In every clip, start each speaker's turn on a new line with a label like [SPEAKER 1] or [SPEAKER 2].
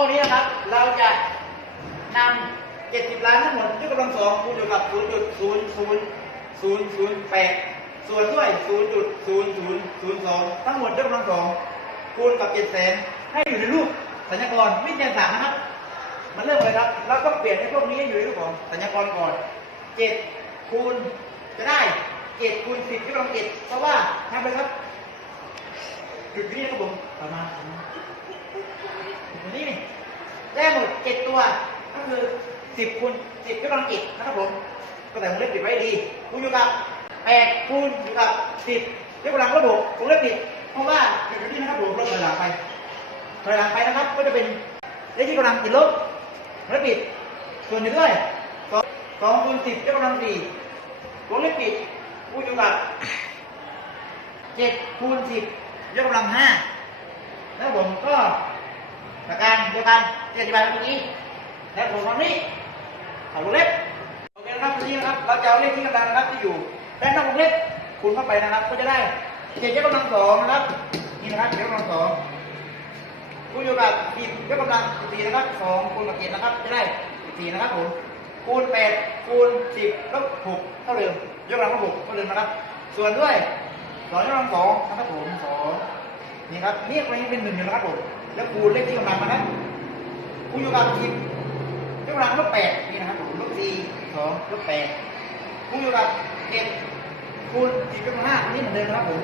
[SPEAKER 1] ข้อนี้นะครับ เราจะนำ70 ล้านทั้งหมดยกกำลังสองคูณอยู่กับ 0.00008 ส่วนด้วย 0.0002 ทั้งหมดยกกำลังสองคูณกับ7แสนให้อยู่ในรูปสัญญากรวิทยาศาสตร์นะครับ มันเริ่มเลยครับเราก็เปลี่ยนให้พวกนี้อยู่ในรูปของสัญญากรก่อน7คูณจะได้7คูณ10ยกกำลัง7เพราะว่าทำไปครับ จุดนี้นะครับผมประมาณตัวนี้นี่ได้หมดเจ็ดตัว ก็คือสิบคูณสิบยกกำลังเจ็ดนะครับผม ก็แต่วงเล็บปิดไว้ดีคูณอยู่กับแปดคูณอยู่กับสิบยกกำลังระบบวงเล็บปิด เพราะว่าจุดนี้นะครับผมลบถอยหลังไปถอยหลังไปนะครับ ก็จะเป็นเลขที่กำลังติดลบวงเล็บปิด ส่วนอยู่ด้วยสองสองคูณสิบยกกำลังสี่วงเล็บปิดคูณอยู่กับเจ็ดคูณสิบ ยกกำลังห้าแล้วผมก็ประการเดียวกันที่อธิบายเมื่อกี้แล้วผมทำนี่เอาวงเล็บโอเคนะครับทีนี้นะครับ เราจะเอาเลขที่กำลังนะครับที่อยู่ด้านนอกเล็บคูณเข้าไปนะครับ ก็จะได้เจ็ดยกกำลังสองนะครับนี่นะครับเจ็ดยกกำลังสองคูณอยู่กับสิบยกกำลังสี่นะครับสองคูณกับเจ็ดนะครับจะได้สี่นะครับผมคูณแปดคูณสิบลบหกเท่าเดิมยกกำลังลบหกเท่าเดิมนะครับ ส่วนด้วย สองยกกำลังสองนะครับผมสองนี่ครับนี่ตรงนี้เป็นหนึ่งอยู่นะครับผมแล้วคูณเลขที่กำลังมานะคูณอยู่กับสิบยกกำลังลบแปดนี่นะครับผมลบสี่สองลบแปดคูณอยู่กับเจ็ดคูณสิบยกกำลังห้านนี้เหมือนเดิมนะครับผม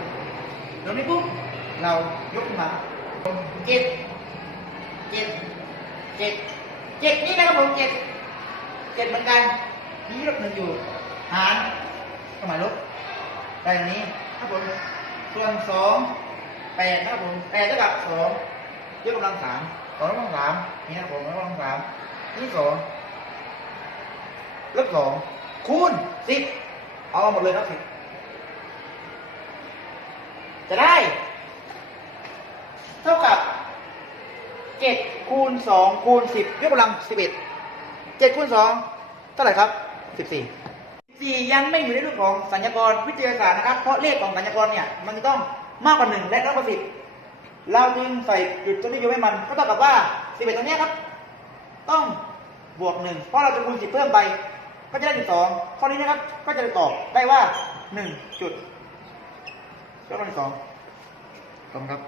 [SPEAKER 1] ตรงนี้ปุ๊บเรายกขึ้นมาเจ็ดเจ็ดเจ็ดเจ็ดนี่นะครับผมเจ็ดเจ็ดเหมือนกันนี่ลบหนึ่งอยู่ หารก็หมายลบได้อันนี้ ครับผมส่วนสองแปดนะครับผมแปดเท่ากับสองยกกำลังสามสองยกกำลังสามนี่นะครับผมยกกำลังสามนี่สองลบสองคูณสิบเอาหมดเลยครับสิบจะได้ เท่ากับเจ็ดคูณสองคูณสิบยกกำลังสิบเอ็ดเจ็ดคูณสองเท่าไหร่ครับสิบสี่ สี่ยังไม่อยู่ในรูปของสัญญากรวิทยาศาสตร์นะครับ เพราะเลขของสัญญากรเนี่ยมันจะต้องมากกว่าหนึ่งและน้อยกว่าสิบเราจึงใส่จุดตัวนี้อยู่ให้มันก็เท่ากับว่าสิบเอ็ดตรงเนี้ยครับ ต้องบวกหนึ่งเพราะเราจะคูณสิบเพิ่มไป ก็จะได้สิบสองข้อนี้นะครับ ก็จะตอบได้ว่าหนึ่งจุดก็เป็นสองตรงครับ